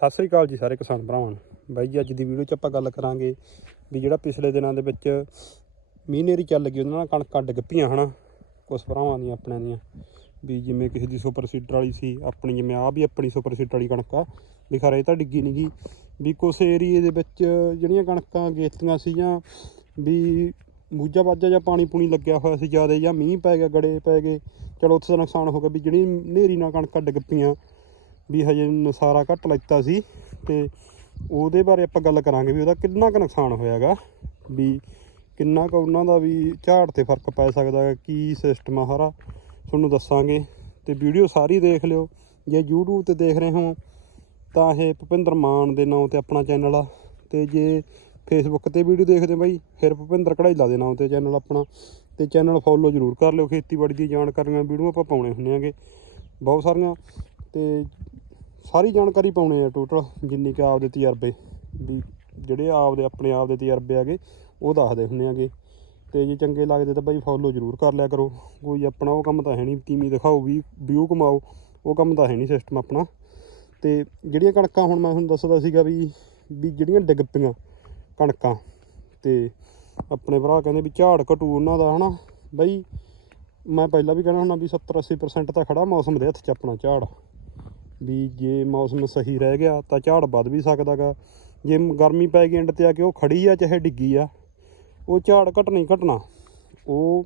ਸਤਿ ਸ੍ਰੀ ਅਕਾਲ ਜੀ ਸਾਰੇ ਕਿਸਾਨ ਭਰਾਵਾਂ ਨੂੰ। ਬਾਈ ਜੀ, ਅੱਜ ਦੀ ਵੀਡੀਓ 'ਚ ਆਪਾਂ ਗੱਲ ਕਰਾਂਗੇ ਵੀ ਜਿਹੜਾ ਪਿਛਲੇ ਦਿਨਾਂ ਦੇ ਵਿੱਚ ਮੀਂਹ ਨੇਰੀ ਚੱਲ ਗਈ ਉਹਨਾਂ ਨਾਲ ਕਣਕਾਂ ਡਿੱਗ ਪਈਆਂ ਹਨਾ? ਕੁਝ ਭਰਾਵਾਂ ਦੀਆਂ, ਆਪਣਿਆਂ ਦੀਆਂ। ਵੀ ਜਿਵੇਂ ਕਿਸੇ ਦੀ ਸੁਪਰ ਸੀਡਰ ਵਾਲੀ ਸੀ, ਆਪਣੀ ਜਿਵੇਂ ਆ ਵੀ ਆਪਣੀ ਸੁਪਰ ਸੀਡਰ ਵਾਲੀ ਕਣਕ ਆ। ਵੀ ਖਰੇ ਤਾਂ ਡਿੱਗੀ ਨਹੀਂ ਗਈ ਵੀ ਕੁਛ ਏਰੀਏ ਦੇ ਵਿੱਚ ਜਿਹੜੀਆਂ ਕਣਕਾਂ ਗੇਤੀਆਂ ਸੀ ਜਾਂ ਵੀ ਮੂਜਾ ਬਾਜਾ ਜਾਂ ਪਾਣੀ ਪੂਣੀ ਲੱਗਿਆ ਹੋਇਆ ਸੀ ਜ਼ਿਆਦਾ ਜਾਂ ਮੀਂਹ ਪੈ ਗਿਆ, ਗੜੇ ਪੈ ਗਏ। ਚਲੋ ਉੱਥੇ ਦਾ ਨੁਕਸਾਨ ਹੋ ਗਿਆ ਵੀ ਜਿਹੜੀ ਨੇਰੀ ਨਾਲ ਕਣਕਾਂ ਡਿੱਗ ਪਈਆਂ ਵੀ ਹਜੇ ਨਸਾਰਾ ਘੱਟ ਲੈਤਾ ਸੀ ਤੇ ਉਹਦੇ ਬਾਰੇ ਆਪਾਂ ਗੱਲ ਕਰਾਂਗੇ ਵੀ ਉਹਦਾ ਕਿੰਨਾ ਕੁ ਨੁਕਸਾਨ ਹੋਇਆਗਾ, ਵੀ ਕਿੰਨਾ ਕੁ ਉਹਨਾਂ ਦਾ ਵੀ ਝਾੜ ਤੇ ਫ਼ਰਕ ਪੈ ਸਕਦਾ ਹੈ, ਕੀ ਸਿਸਟਮ ਆ ਸਾਰਾ, ਤੁਹਾਨੂੰ ਦੱਸਾਂਗੇ। ਤੇ ਵੀਡੀਓ ਸਾਰੀ ਦੇਖ ਲਿਓ, ਜੇ YouTube ਤੇ ਦੇਖ ਰਹੇ ਹੋ, ਤਾਂ ਇਹ ਭੁਪਿੰਦਰ ਮਾਨ ਦੇ ਨਾਮ ਤੇ ਆਪਣਾ ਚੈਨਲ ਆ। ਤੇ ਜੇ ਫੇਸਬੁੱਕ ਤੇ ਵੀਡੀਓ ਦੇਖਦੇ ਬਾਈ, ਫਿਰ ਭੁਪਿੰਦਰ ਕਢਾਈਲਾ ਦੇ ਨਾਮ ਤੇ ਚੈਨਲ ਆਪਣਾ। ਤੇ ਚੈਨਲ ਫੋਲੋ ਜ਼ਰੂਰ ਕਰ ਲਿਓ, ਖੇਤੀਬਾੜੀ ਦੀ ਜਾਣਕਾਰੀਆਂ ਵੀਡੀਓ ਆਪਾਂ ਪਾਉਣੇ ਹੁੰਦੇ ਆਂਗੇ ਬਹੁਤ ਸਾਰੀਆਂ। ਤੇ ਸਾਰੀ ਜਾਣਕਾਰੀ ਪਾਉਣੇ ਆ ਟੋਟਲ ਜਿੰਨੀ ਕਿ ਆਪਦੇ ਤਜਰਬੇ, ਵੀ ਜਿਹੜੇ ਆਪਦੇ, ਆਪਣੇ ਆਪ ਦੇ ਤਜਰਬੇ ਆਗੇ ਉਹ ਦੱਸਦੇ ਹੁੰਦੇ ਆਗੇ ਤੇ ਜੇ ਚੰਗੇ ਲੱਗਦੇ ਤਾਂ ਬਾਈ ਫੋਲੋ ਜ਼ਰੂਰ ਕਰ ਲਿਆ ਕਰੋ। ਕੋਈ ਆਪਣਾ ਉਹ ਕੰਮ ਤਾਂ ਹੈ ਨਹੀਂ, ਤੀਵੀਂ ਦਿਖਾਓ, ਵੀ ਵਿਊ ਕਮਾਓ ਉਹ ਕੰਮ ਤਾਂ ਹੈ ਨਹੀਂ ਸਿਸਟਮ ਆਪਣਾ। ਤੇ ਜਿਹੜੀਆਂ ਕਣਕਾਂ ਹੁਣ ਮੈਂ ਤੁਹਾਨੂੰ ਦੱਸਦਾ ਸੀਗਾ ਵੀ ਵੀ ਜਿਹੜੀਆਂ ਡਿੱਗ ਪਈਆਂ ਕਣਕਾਂ, ਤੇ ਆਪਣੇ ਭਰਾ ਕਹਿੰਦੇ ਵੀ ਝਾੜ ਘਟੂ ਉਹਨਾਂ ਦਾ, ਹਨਾ। ਬਈ ਮੈਂ ਪਹਿਲਾਂ ਵੀ ਕਹਿਣਾ ਹੁੰਦਾ ਵੀ 70 80% ਤਾਂ ਖੜਾ ਮੌਸਮ ਦੇ ਹੱਥ 'ਚ ਆਪਣਾ ਝਾੜ। ਵੀ ਜੇ ਮੌਸਮ ਸਹੀ ਰਹਿ ਗਿਆ ਤਾਂ ਝਾੜ ਵੱਧ ਵੀ ਸਕਦਾਗਾ। ਜੇ ਗਰਮੀ ਪੈ ਗਈ ਐਂਡ ਤੇ ਆ ਕੇ ਉਹ ਖੜੀ ਆ ਚਾਹੇ ਡਿੱਗੀ ਆ, ਉਹ ਝਾੜ ਘਟਣਾ ਹੀ ਘਟਣਾ। ਉਹ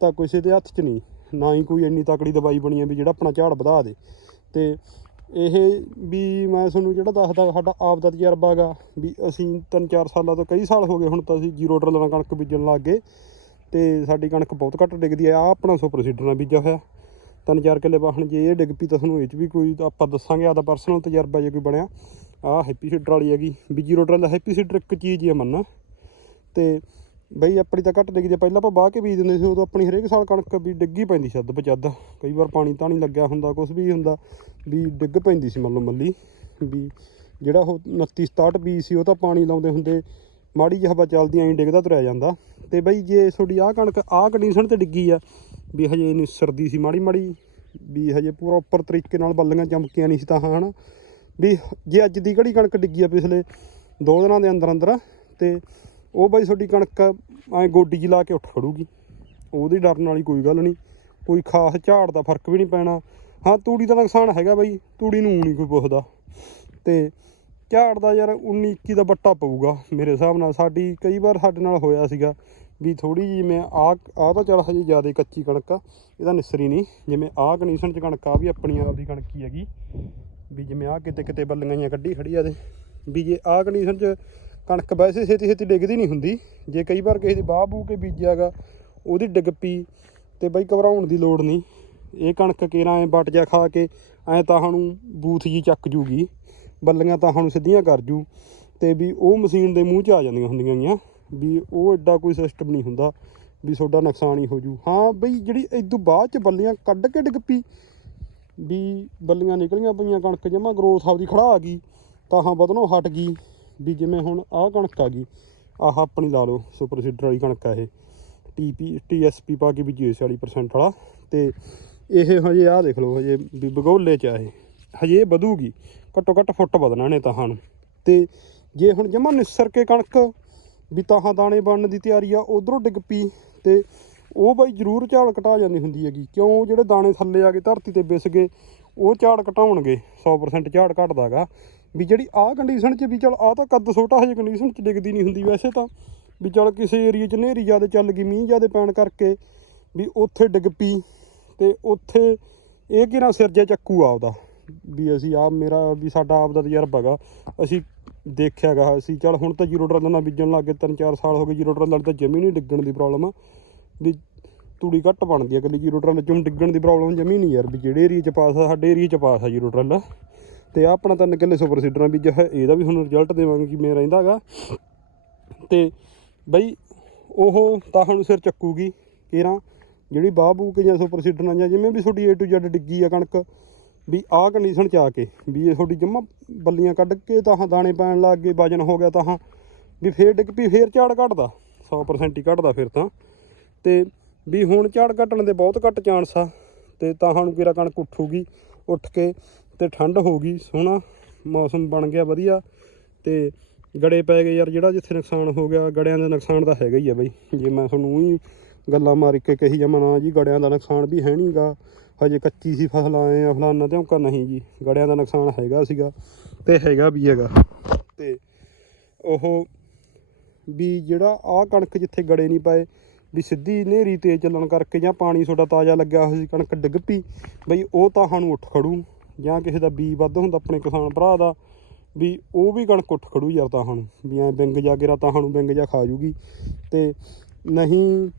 ਤਾਂ ਕਿਸੇ ਦੇ ਹੱਥ 'ਚ ਨਹੀਂ, ਨਾ ਹੀ ਕੋਈ ਇੰਨੀ ਤਕੜੀ ਦਵਾਈ ਬਣੀ ਆ ਵੀ ਜਿਹੜਾ ਆਪਣਾ ਝਾੜ ਵਧਾ ਦੇ। ਤੇ ਇਹ ਵੀ ਮੈਂ ਤੁਹਾਨੂੰ ਜਿਹੜਾ ਦੱਸਦਾ, ਸਾਡਾ ਆਪ ਦਾ ਤਜਰਬਾ ਹੈਗਾ ਵੀ ਅਸੀਂ 3-4 ਸਾਲਾਂ ਤੋਂ ਕਈ ਸਾਲ ਹੋ ਗਏ ਹੁਣ ਤਾਂ ਅਸੀਂ ਜ਼ੀਰੋ ਡਰਲ ਨਾਲ ਕਣਕ ਬੀਜਣ ਲੱਗ ਗਏ। ਤੇ ਸਾਡੀ ਕਣਕ ਬਹੁਤ ਘੱਟ ਡਿੱਗਦੀ ਆ, ਆਹ ਆਪਣਾ ਸੁਪਰ ਸੀਡਰ ਨਾਲ ਬੀਜਿਆ ਹੋਇਆ। ਤਿੰਨ ਚਾਰ ਕਿੱਲੇ ਵਾਹਣ ਜੇ ਇਹ ਡਿੱਗ ਪਈ ਤਾਂ ਤੁਹਾਨੂੰ ਇਹ 'ਚ ਵੀ ਕੋਈ ਆਪਾਂ ਦੱਸਾਂਗੇ ਆਦਾ ਪਰਸਨਲ ਤਜਰਬਾ ਜੇ ਕੋਈ ਬਣਿਆ। ਆਹ ਹੈਪੀ ਸੀਡਰ ਵਾਲੀ ਹੈਗੀ ਵੀ ਜ਼ੀਰੋ ਡਰਲ ਹੈਪੀ ਸੀਡਰ ਇੱਕ ਚੀਜ਼ ਹੀ ਆ ਮੰਨ। ਤੇ ਬਈ ਆਪਣੀ ਤਾਂ ਘੱਟ ਡਿੱਗਦੀ ਆ। ਪਹਿਲਾਂ ਆਪਾਂ ਬਾਹ ਕੇ ਬੀਜ ਦਿੰਦੇ ਸੀ, ਉਦੋਂ ਆਪਣੀ ਹਰੇਕ ਸਾਲ ਕਣਕ ਵੀ ਡਿੱਗੀ ਪੈਂਦੀ ਸੀ ਅੱਧ ਪਚੱਧ। ਕਈ ਵਾਰ ਪਾਣੀ ਤਾਂ ਨਹੀਂ ਲੱਗਿਆ ਹੁੰਦਾ ਕੁਝ ਵੀ ਹੁੰਦਾ, ਵੀ ਡਿੱਗ ਪੈਂਦੀ ਸੀ ਮੰਨ ਲਓ ਮੱਲੀ। ਵੀ ਜਿਹੜਾ ਉਹ 29 67 ਬੀਜ ਸੀ, ਉਹ ਤਾਂ ਪਾਣੀ ਲਾਉਂਦੇ ਹੁੰਦੇ, ਮਾੜੀ ਜਿਹੀ ਹਵਾ ਚੱਲਦੀ, ਐਂ ਡਿੱਗਦਾ ਤੁਰਿਆ ਜਾਂਦਾ। ਤੇ ਬਈ ਜੇ ਤੁਹਾਡੀ ਆਹ ਕਣਕ ਆਹ ਕੰਡੀਸ਼ਨ ਤੇ ਡਿੱਗੀ ਆ ਵੀ ਹਜੇ ਨਿਸਰਦੀ ਸੀ ਮਾੜੀ ਮਾੜੀ, ਵੀ ਹਜੇ ਪੂਰਾ ਉੱਪਰ ਤਰੀਕੇ ਨਾਲ ਬੱਲੀਆਂ ਚਮਕੀਆਂ ਨਹੀਂ ਸੀ ਤਾਂ ਹਨਾ। ਵੀ ਜੇ ਅੱਜ ਦੀ ਘੜੀ ਕਣਕ ਡਿੱਗੀ ਆ ਪਿਛਲੇ ਦੋ ਦਿਨਾਂ ਦੇ ਅੰਦਰ ਅੰਦਰ, ਤੇ ਉਹ ਬਾਈ ਤੁਹਾਡੀ ਕਣਕ ਐ ਗੋਡੀ 'ਚ ਲਾ ਕੇ ਉੱਠ ਖੜੂਗੀ। ਉਹਦੀ ਡਰਨ ਵਾਲੀ ਕੋਈ ਗੱਲ ਨਹੀਂ, ਕੋਈ ਖਾਸ ਝਾੜ ਦਾ ਫ਼ਰਕ ਵੀ ਨਹੀਂ ਪੈਣਾ। ਹਾਂ, ਤੂੜੀ ਦਾ ਨੁਕਸਾਨ ਹੈਗਾ ਬਾਈ, ਤੂੜੀ ਨੂੰ ਨਹੀਂ ਕੋਈ ਪੁੱਛਦਾ। ਤੇ ਝਾੜ ਦਾ ਯਾਰ 19 21 ਦਾ ਬੱਟਾ ਪਊਗਾ ਮੇਰੇ ਹਿਸਾਬ ਨਾਲ। ਸਾਡੀ ਕਈ ਵਾਰ ਸਾਡੇ ਨਾਲ ਹੋਇਆ ਸੀਗਾ ਵੀ ਥੋੜੀ ਜਿਹੀ ਮੈਂ ਆ ਆ ਤਾਂ ਚੱਲ ਹਜੇ ਜ਼ਿਆਦਾ ਕੱਚੀ ਕਣਕ ਆ ਇਹਦਾ ਨਿਸਰੀ ਨਹੀਂ। ਜਿਵੇਂ ਆਹ ਕੰਡੀਸ਼ਨ 'ਚ ਕਣਕ ਆ ਵੀ ਆਪਣੀ ਆਪ ਦੀ ਕਣਕ ਹੀ ਹੈਗੀ, ਵੀ ਜਿਵੇਂ ਆ ਕਿਤੇ ਕਿਤੇ ਬੱਲੀਆਂ ਜਿਹੀਆਂ ਕੱਢੀ ਖੜੀ ਆ ਦੇ ਵੀ ਜੇ ਆਹ ਕੰਡੀਸ਼ਨ 'ਚ ਕਣਕ ਵੈਸੇ ਛੇਤੀ ਛੇਤੀ ਡਿੱਗਦੀ ਨਹੀਂ ਹੁੰਦੀ। ਜੇ ਕਈ ਵਾਰ ਕਿਸੇ ਦੀ ਬਾਹ ਬੂ ਕੇ ਬੀਜਿਆਗਾ ਉਹਦੀ ਡਿੱਗ ਪਈ ਤੇ ਬਈ ਘਬਰਾਉਣ ਦੀ ਲੋੜ ਨਹੀਂ। ਇਹ ਕਣਕ ਕੇਰਾ ਐ ਵੱਟ ਜਾ ਖਾ ਕੇ, ਐ ਤਾਂ ਸਾਨੂੰ ਬੂਥ ਜੀ ਚੱਕ ਜੂਗੀ, ਬੱਲੀਆਂ ਤਾਂ ਸਾਨੂੰ ਸਿੱਧੀਆਂ ਕਰ ਜੂ ਤੇ ਵੀ ਉਹ ਮਸ਼ੀਨ ਦੇ ਮੂੰਹ 'ਚ ਆ ਜਾਂਦੀਆਂ ਹੁੰਦੀਆਂ ਗੀਆਂ। ਵੀ ਉਹ ਐਡਾ ਕੋਈ ਸਿਸਟਮ ਨਹੀਂ ਹੁੰਦਾ ਵੀ ਤੁਹਾਡਾ ਨੁਕਸਾਨ ਹੀ ਹੋ ਜੂ ਹਾਂ ਬਈ ਜਿਹੜੀ ਇਦੋਂ ਬਾਅਦ 'ਚ ਬੱਲੀਆਂ ਕੱਢ ਕੇ ਡਿੱਗ ਪਈ ਵੀ ਬੱਲੀਆਂ ਨਿਕਲੀਆਂ ਪਈਆਂ, ਕਣਕ ਜਮਾ ਗਰੋਥ ਆਪਦੀ ਖੜਾ ਆ ਗਈ ਤਾਂ ਹਾਂ ਵਧਣੋਂ ਹਟ ਗਈ, ਵੀ ਜਿਵੇਂ ਹੁਣ ਆਹ ਕਣਕ ਆ ਗਈ, ਆਹ ਆਪਣੀ ਲਾ ਲਓ ਸੁਪਰ ਸੀਡਰ ਵਾਲੀ ਕਣਕ ਆ ਇਹ ਟੀਪੀ ਟੀਐਸਪੀ ਪਾ ਕੇ ਬੀਜੀ ਹੋਈ 40% ਵਾਲਾ, ਤੇ ਇਹ ਹਜੇ ਆਹ ਦੇਖ ਲਓ, ਹਜੇ ਵੀ ਬਗੋਲੇ ਚ ਆ ਇਹ, ਹਜੇ ਵਧੂਗੀ, ਘੱਟੋ ਘੱਟ ਫੁੱਟ ਵਧਣਾ ਨੇ ਤਾਂ ਨੂੰ, ਤੇ ਜੇ ਹੁਣ ਜਮਾ ਨਿਸਰ ਕੇ ਕਣਕ ਵੀ ਤਾਹਾਂ ਦਾਣੇ ਬਣਨ ਦੀ ਤਿਆਰੀ ਆ, ਉਧਰੋਂ ਡਿੱਗ ਪਈ ਤੇ ਉਹ ਬਾਈ ਜ਼ਰੂਰ ਝਾੜ ਘਟਾ ਜਾਂਦੀ ਹੁੰਦੀ ਹੈਗੀ। ਕਿਉਂ? ਜਿਹੜੇ ਦਾਣੇ ਥੱਲੇ ਆ ਕੇ ਧਰਤੀ ਤੇ ਵਿਸ ਗਏ, ਉਹ ਝਾੜ ਘਟਾਉਣਗੇ 100% ਝਾੜ ਘਟਦਾਗਾ ਵੀ ਜਿਹੜੀ ਆਹ ਕੰਡੀਸ਼ਨ 'ਚ ਵੀ ਚਲ, ਆਹ ਤਾਂ ਕੱਦ ਛੋਟਾ ਹਜੇ ਕੰਡੀਸ਼ਨ 'ਚ ਡਿੱਗਦੀ ਨਹੀਂ ਹੁੰਦੀ ਵੈਸੇ ਤਾਂ। ਵੀ ਚਲ ਕਿਸੇ ਏਰੀਆ 'ਚ ਨੇਰੀ ਜ਼ਿਆਦਾ ਚੱਲ ਗਈ, ਮੀਂਹ ਜ਼ਿਆਦਾ ਪੈਣ ਕਰਕੇ ਵੀ ਉੱਥੇ ਡਿੱਗ ਪਈ ਤੇ ਉੱਥੇ ਇਹ ਕਿਹੜਾ ਸਿਰ ਜੇ ਚੱਕੂ ਆਪਦਾ। ਵੀ ਅਸੀਂ ਆਪ ਮੇਰਾ, ਵੀ ਸਾਡਾ ਆਪ ਦਾ ਤਜਰਬਾ ਹੈਗਾ। ਅਸੀਂ ਦੇਖਿਆਗਾ ਅਸੀਂ ਚੱਲ ਹੁਣ ਤਾਂ ਜ਼ੀਰੋ ਡਰਲ ਨਾਲ ਬੀਜਣ ਲੱਗ ਗਏ, ਤਿੰਨ ਚਾਰ ਸਾਲ ਹੋ ਗਏ ਜ਼ੀਰੋ ਡਰਲ ਨਾਲ ਤਾਂ ਜ਼ਮੀਨ ਹੀ ਡਿੱਗਣ ਦੀ ਪ੍ਰੋਬਲਮ ਆ। ਵੀ ਤੂੜੀ ਘੱਟ ਬਣਦੀ ਆ ਕੱਲੀ ਜ਼ੀਰੋ ਡਰਲ ਚੋਂ, ਡਿੱਗਣ ਦੀ ਪ੍ਰੋਬਲਮ ਜਮੀ ਨਹੀਂ ਯਾਰ ਵੀ ਜਿਹੜੇ ਏਰੀਆ 'ਚ ਪਾਸ ਆ, ਸਾਡੇ ਏਰੀਆ 'ਚ ਪਾਸ ਆ ਜ਼ੀਰੋ ਡਰਲ ਤੇ ਆਹ ਆਪਣਾ ਤਿੰਨ ਕਿੱਲੇ ਸੁਪਰ ਸੀਡਰਾਂ ਵੀ ਹੈ ਇਹਦਾ ਵੀ ਹੁਣ ਰਿਜ਼ਲਟ ਦੇਵਾਂਗੇ ਕਿ ਮੇਰਾ ਰਹਿੰਦਾਗਾ ਤੇ ਬਈ ਉਹ ਤਾਂ ਹੁਣ ਸਿਰ ਚੱਕੂਗੀ, ਕੇਰਾਂ। ਜਿਹੜੀ ਬਾਹ ਬੂ ਕੇ ਜਾਂ ਸੁਪਰ ਸੀਡਰ ਜਾਂ ਜਿਵੇਂ ਵੀ ਤੁਹਾਡੀ A to Z ਡਿੱਗੀ ਆ ਕਣਕ ਵੀ ਆਹ ਕੰਡੀਸ਼ਨ ਚ ਆ ਕੇ ਵੀ ਇਹ ਤੁਹਾਡੀ ਜਮਾ ਬੱਲੀਆਂ ਕੱਢ ਕੇ ਤਾਂ ਦਾਣੇ ਪੈਣ ਲੱਗ ਗਏ, ਵਜਨ ਹੋ ਗਿਆ ਤਾਂ ਵੀ ਫੇਰ ਡਿੱਗ ਪਈ, ਫੇਰ ਝਾੜ ਘਟਦਾ 100% ਹੀ ਘਟਦਾ ਫਿਰ ਤਾਂ। ਤੇ ਵੀ ਹੁਣ ਝਾੜ ਘਟਣ ਦੇ ਬਹੁਤ ਘੱਟ ਚਾਂਸ ਆ, ਤੇ ਤਾਂ ਹੁਣ ਕਿਰਾ ਕਣਕ ਉੱਠੂਗੀ, ਉੱਠ ਕੇ ਤੇ ਠੰਡ ਹੋਊਗੀ ਸੋਹਣਾ ਮੌਸਮ ਬਣ ਗਿਆ, ਵਧੀਆ। ਤੇ ਗੜੇ ਪੈ ਗਏ ਯਾਰ, ਜਿਹੜਾ ਜਿੱਥੇ ਨੁਕਸਾਨ ਹੋ ਗਿਆ, ਗੜਿਆਂ ਦਾ ਨੁਕਸਾਨ ਤਾਂ ਹੈਗਾ ਹੀ ਆ ਬਈ। ਜੇ ਮੈਂ ਤੁਹਾਨੂੰ ਉਹੀ ਗੱਲਾਂ ਮਾਰ ਕੇ ਕਹੀ ਜਾਵਾਂ, ਨਾ ਜੀ, ਗੜਿਆਂ ਦਾ ਨੁਕਸਾਨ ਵੀ ਹੈ ਨਹੀਂਗਾ ਹਜੇ ਕੱਚੀ ਸੀ ਫਸਲ ਆਏ ਆ ਫਲਾਨਾ ਤੇ ਨਹੀਂ ਜੀ। ਗੜਿਆਂ ਦਾ ਨੁਕਸਾਨ ਹੈਗਾ ਸੀਗਾ ਤੇ ਹੈਗਾ ਵੀ ਹੈਗਾ। ਤੇ ਉਹ ਵੀ ਜਿਹੜਾ ਆਹ ਕਣਕ ਜਿੱਥੇ ਗੜੇ ਨਹੀਂ ਪਏ, ਵੀ ਸਿੱਧੀ ਨੇਰੀ ਤੇਜ਼ ਚੱਲਣ ਕਰਕੇ ਜਾਂ ਪਾਣੀ ਤੁਹਾਡਾ ਤਾਜ਼ਾ ਲੱਗਿਆ ਹੋਇਆ ਸੀ, ਕਣਕ ਡਿੱਗ ਪਈ, ਬਈ ਉਹ ਤਾਂ ਸਾਨੂੰ ਉੱਠ ਖੜੂ। ਜਾਂ ਕਿਸੇ ਦਾ ਬੀ ਵੱਧ ਹੁੰਦਾ ਆਪਣੇ ਕਿਸਾਨ ਭਰਾ ਦਾ, ਵੀ ਉਹ ਵੀ ਕਣਕ ਉੱਠ ਖੜੂ ਯਾਰ ਤਾਂ ਸਾਨੂੰ। ਵੀ ਐ ਬਿੰਗ ਜਾ ਗਿਰਾ ਤਾਂ ਸਾਨੂੰ ਬਿੰਗ ਜਾ ਖਾ ਜੂਗੀ। ਤੇ ਨਹੀਂ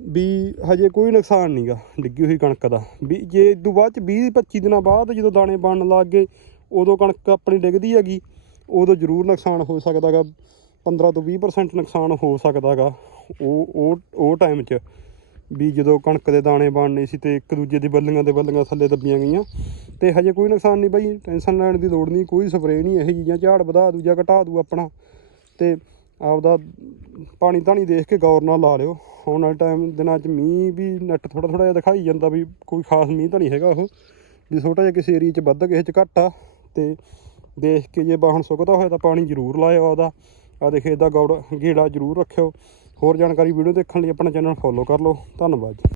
ਵੀ ਹਜੇ ਕੋਈ ਨੁਕਸਾਨ ਨਹੀਂਗਾ ਡਿੱਗੀ ਹੋਈ ਕਣਕ ਦਾ। ਵੀ ਜੇ ਤੋਂ ਬਾਅਦ ਚ 20 25 ਦਿਨਾਂ ਬਾਅਦ ਜਦੋਂ ਦਾਣੇ ਬਣਨ ਲੱਗ ਗਏ, ਉਦੋਂ ਕਣਕ ਆਪਣੀ ਡਿੱਗਦੀ ਹੈਗੀ, ਉਦੋਂ ਜ਼ਰੂਰ ਨੁਕਸਾਨ ਹੋ ਸਕਦਾਗਾ 15 ਤੋਂ 20% ਨੁਕਸਾਨ ਹੋ ਸਕਦਾਗਾ ਉਹ ਉਹ ਉਹ ਟਾਈਮ 'ਚ। ਵੀ ਜਦੋਂ ਕਣਕ ਦੇ ਦਾਣੇ ਬਣਨੇ ਸੀ ਤੇ ਇੱਕ ਦੂਜੇ ਦੀ ਬੱਲੀਆਂ ਦੇ ਬੱਲੀਆਂ ਥੱਲੇ ਦੱਬੀਆਂ ਗਈਆਂ, ਤੇ ਹਜੇ ਕੋਈ ਨੁਕਸਾਨ ਨਹੀਂ ਬਾਈ, ਟੈਨਸ਼ਨ ਲੈਣ ਦੀ ਲੋੜ ਨਹੀਂ, ਕੋਈ ਸਪਰੇਅ ਨਹੀਂ, ਇਹ ਚੀਜ਼ਾਂ ਝਾੜ ਵਧਾ ਦੂ ਜਾਂ ਘਟਾ ਦੂ ਆਪਣਾ। ਤੇ ਆਪਦਾ ਪਾਣੀ ਧਾਣੀ ਦੇਖ ਕੇ ਗੌਰ ਨਾਲ ਲਾ ਲਿਓ। ਆਉਣ ਵਾਲੇ ਟਾਈਮ ਦਿਨਾਂ 'ਚ ਮੀਂਹ ਵੀ ਨੈਟ ਥੋੜਾ ਥੋੜਾ ਜਿਹਾ ਦਿਖਾਈ ਜਾਂਦਾ ਵੀ ਕੋਈ ਖਾਸ ਮੀਂਹ ਤਾਂ ਨਹੀਂ ਹੈਗਾ ਉਹ। ਵੀ ਛੋਟਾ ਜਿਹਾ ਕਿਸੇ ਏਰੀਆ 'ਚ ਵੱਧ ਕਿਸੇ 'ਚ ਘੱਟ ਆ। ਤੇ ਦੇਖ ਕੇ ਜੇ ਬਾਹਣ ਸੁੱਕਦਾ ਹੋਇਆ ਤਾਂ ਪਾਣੀ ਜ਼ਰੂਰ ਲਾਇਓ ਆਪਦਾ। ਆ ਦੇਖੇ ਇਹਦਾ ਗੌੜ ਗੇੜਾ ਜ਼ਰੂਰ ਰੱਖਿਓ। ਹੋਰ ਜਾਣਕਾਰੀ ਵੀਡੀਓ ਦੇਖਣ ਲਈ ਆਪਣਾ ਚੈਨਲ ਫੋਲੋ ਕਰ ਲਓ। ਧੰਨਵਾਦ।